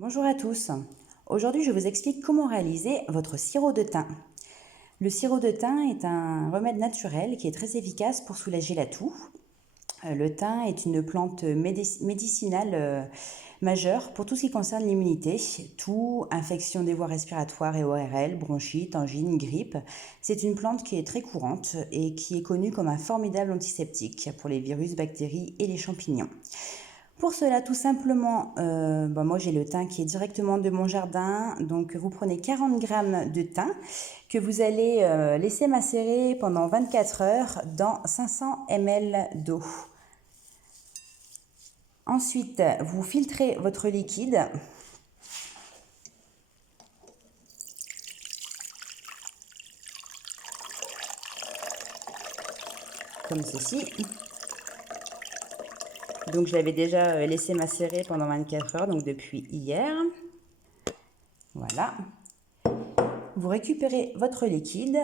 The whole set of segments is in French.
Bonjour à tous. Aujourd'hui, je vous explique comment réaliser votre sirop de thym. Le sirop de thym est un remède naturel qui est très efficace pour soulager la toux. Le thym est une plante médicinale majeure pour tout ce qui concerne l'immunité, toux, infection des voies respiratoires et ORL, bronchite, angine, grippe. C'est une plante qui est très courante et qui est connue comme un formidable antiseptique pour les virus, bactéries et les champignons. Pour cela, tout simplement, moi j'ai le thym qui est directement de mon jardin. Donc vous prenez 40 g de thym que vous allez laisser macérer pendant 24 heures dans 500 ml d'eau. Ensuite, vous filtrez votre liquide. Comme ceci. Donc je l'avais déjà laissé macérer pendant 24 heures, donc depuis hier. Voilà. Vous récupérez votre liquide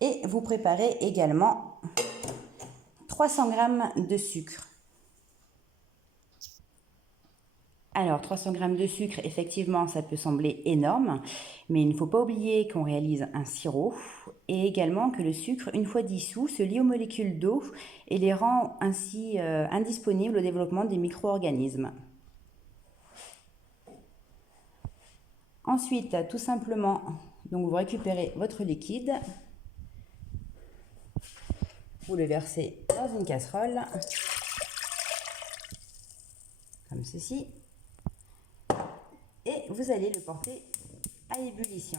et vous préparez également 300 g de sucre. Alors 300 g de sucre, effectivement, ça peut sembler énorme, mais il ne faut pas oublier qu'on réalise un sirop et également que le sucre, une fois dissous, se lie aux molécules d'eau et les rend ainsi indisponibles au développement des micro-organismes. Ensuite, tout simplement, donc vous récupérez votre liquide, vous le versez dans une casserole, comme ceci, et vous allez le porter à ébullition.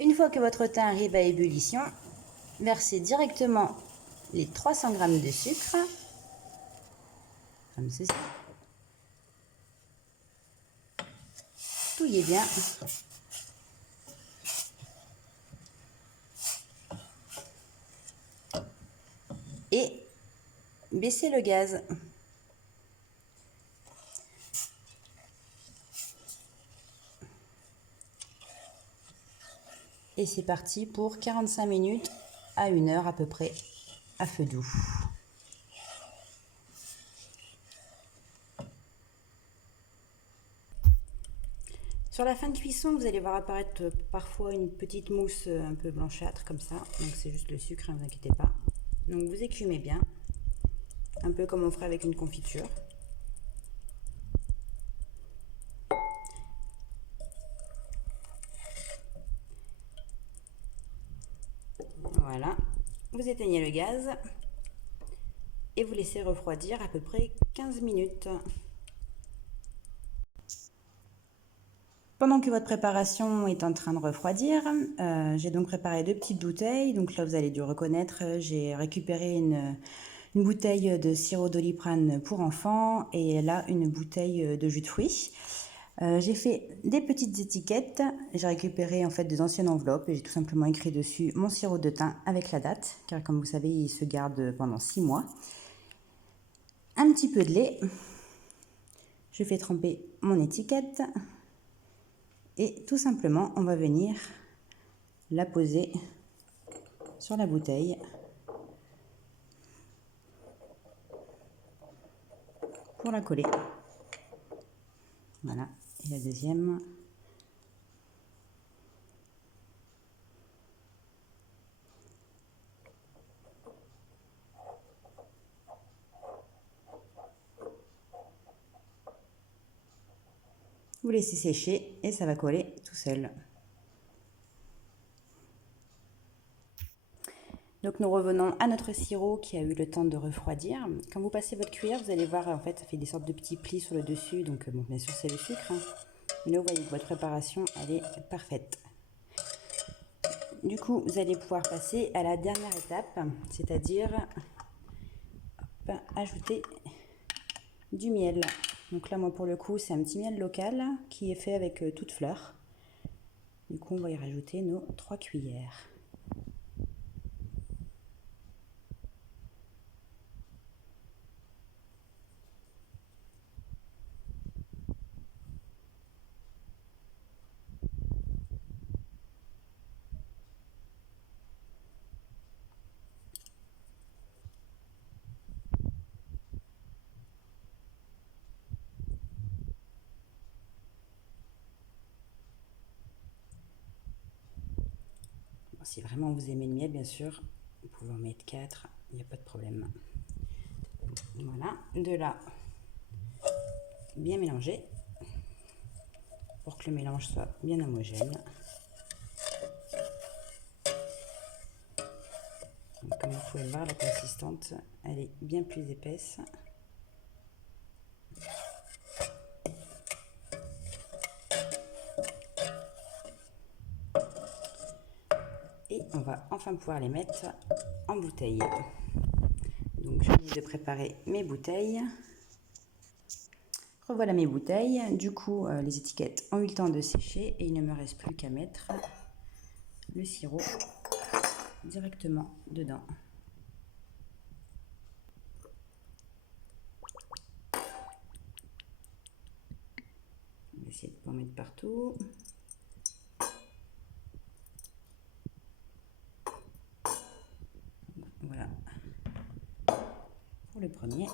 Une fois que votre thym arrive à ébullition, versez directement les 300 g de sucre, comme ceci. Touillez bien. Et baissez le gaz. Et c'est parti pour 45 minutes à 1 heure à peu près à feu doux. Sur la fin de cuisson, vous allez voir apparaître parfois une petite mousse un peu blanchâtre comme ça. Donc c'est juste le sucre, ne vous inquiétez pas. Donc vous écumez bien, un peu comme on ferait avec une confiture. Voilà, vous éteignez le gaz et vous laissez refroidir à peu près 15 minutes. Pendant que votre préparation est en train de refroidir, j'ai donc préparé 2 petites bouteilles. Donc là, vous allez dû reconnaître, j'ai récupéré une bouteille de sirop Doliprane pour enfants et là, une bouteille de jus de fruits. J'ai fait des petites étiquettes. J'ai récupéré en fait des anciennes enveloppes et j'ai tout simplement écrit dessus mon sirop de thym avec la date, car comme vous savez, il se garde pendant 6 mois. Un petit peu de lait. Je fais tremper mon étiquette. Et tout simplement, on va venir la poser sur la bouteille pour la coller. Voilà, et la deuxième. Vous laissez sécher et ça va coller tout seul. Donc nous revenons à notre sirop qui a eu le temps de refroidir. Quand vous passez votre cuillère, vous allez voir en fait ça fait des sortes de petits plis sur le dessus. Donc bon, bien sûr c'est le sucre. Mais là vous voyez que votre préparation elle est parfaite. Du coup vous allez pouvoir passer à la dernière étape, c'est-à-dire ajouter du miel. Donc là moi pour le coup c'est un petit miel local qui est fait avec toutes fleurs. Du coup on va y rajouter nos 3 cuillères. Si vraiment vous aimez le miel, bien sûr, vous pouvez en mettre 4, il n'y a pas de problème. Voilà, de là, bien mélanger pour que le mélange soit bien homogène. Donc, comme vous pouvez le voir, la consistance, elle est bien plus épaisse. Et on va enfin pouvoir les mettre en bouteille. Donc je viens de préparer mes bouteilles. Revoilà mes bouteilles. Du coup, les étiquettes ont eu le temps de sécher et il ne me reste plus qu'à mettre le sirop directement dedans. On va essayer de ne pas en mettre partout. Voilà pour le premier.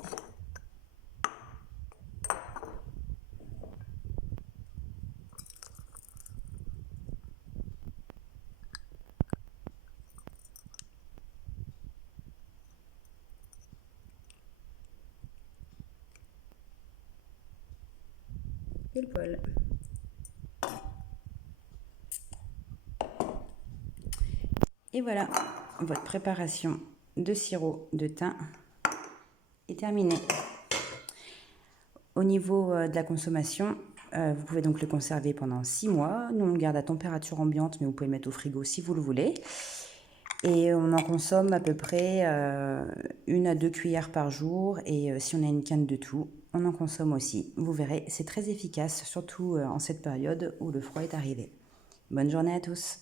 Pile poil. Et voilà, votre préparation de sirop de thym est terminée. Au niveau de la consommation, vous pouvez donc le conserver pendant 6 mois. Nous, on le garde à température ambiante, mais vous pouvez le mettre au frigo si vous le voulez. Et on en consomme à peu près 1 à 2 cuillères par jour. Et si on a une canne de tout, on en consomme aussi. Vous verrez, c'est très efficace, surtout en cette période où le froid est arrivé. Bonne journée à tous!